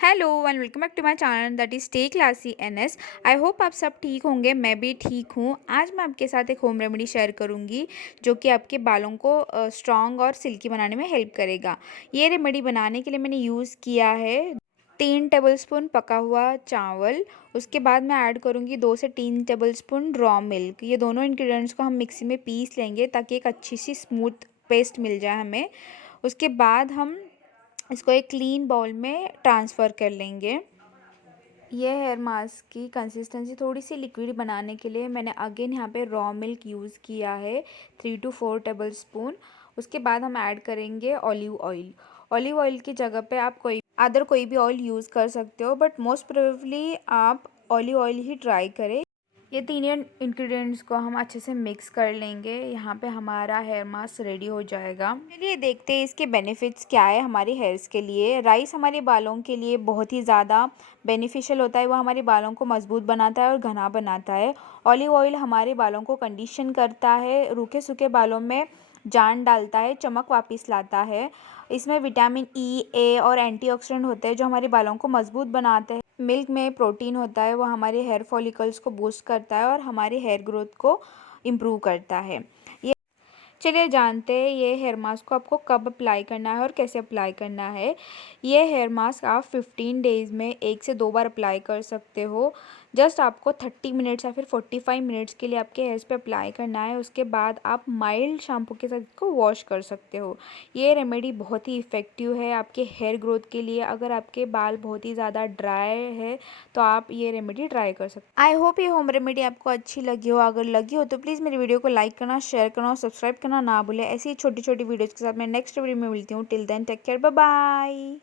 Hello and welcome back to my channel that is stay classy NS. I hope आप सब ठीक होंगे, मैं भी ठीक हूँ। आज मैं आपके साथ एक होम रेमेडी शेयर करूँगी जो कि आपके बालों को स्ट्रॉन्ग और सिल्की बनाने में हेल्प करेगा। ये रेमेडी बनाने के लिए मैंने यूज़ किया है 3 टेबलस्पून पका हुआ चावल। उसके बाद मैं ऐड करूँगी 2 से 3 टेबलस्पून रॉ मिल्क। ये दोनों इंग्रेडिएंट्स को हम मिक्सी में पीस लेंगे ताकि एक अच्छी सी स्मूथ पेस्ट मिल जाए हमें। उसके बाद हम इसको एक क्लीन बाउल में ट्रांसफ़र कर लेंगे। ये हेयर मास्क की कंसिस्टेंसी थोड़ी सी लिक्विड बनाने के लिए मैंने अगेन यहाँ पे रॉ मिल्क यूज़ किया है 3 to 4 टेबलस्पून। उसके बाद हम ऐड करेंगे ऑलिव ऑयल। ऑलिव ऑयल की जगह पे आप कोई भी ऑयल यूज़ कर सकते हो, बट मोस्ट प्रोबेबली आप ऑलिव ऑयल ही ट्राई करें। ये तीनों इंग्रेडिएंट्स को हम अच्छे से मिक्स कर लेंगे। यहाँ पे हमारा हेयर मास्क रेडी हो जाएगा। चलिए देखते हैं इसके बेनिफिट्स क्या है हमारे हेयर्स के लिए। राइस हमारे बालों के लिए बहुत ही ज़्यादा बेनिफिशियल होता है। वो हमारे बालों को मजबूत बनाता है और घना बनाता है। ऑलिव ऑयल हमारे बालों को कंडीशन करता है, रूखे सूखे बालों में जान डालता है, चमक वापस लाता है। इसमें विटामिन ई, ए और एंटीऑक्सीडेंट होते हैं जो हमारे बालों को मजबूत बनाते हैं। मिल्क में प्रोटीन होता है, वो हमारे हेयर फॉलिकल्स को बूस्ट करता है और हमारे हेयर ग्रोथ को इम्प्रूव करता है। ये चलिए जानते हैं ये हेयर मास्क को आपको कब अप्लाई करना है और कैसे अप्लाई करना है। ये हेयर मास्क आप 15 डेज़ में 1 से 2 बार अप्लाई कर सकते हो। जस्ट आपको 30 मिनट्स या फिर 45 मिनट्स के लिए आपके हेयर्स पे अप्लाई करना है। उसके बाद आप माइल्ड शैम्पू के साथ इसको वॉश कर सकते हो। ये रेमेडी बहुत ही इफ़ेक्टिव है आपके हेयर ग्रोथ के लिए। अगर आपके बाल बहुत ही ज़्यादा ड्राई है तो आप ये रेमेडी ट्राई कर सकते हो। आई होप ये होम रेमेडी आपको अच्छी लगी हो। अगर लगी हो तो प्लीज़ मेरी वीडियो को लाइक करना, शेयर करना और सब्सक्राइब करना ना भूलें। ऐसी ही छोटी छोटी वीडियोज़ के साथ मैं नेक्स्ट वीडियो में मिलती हूँ। Till then take care, bye bye.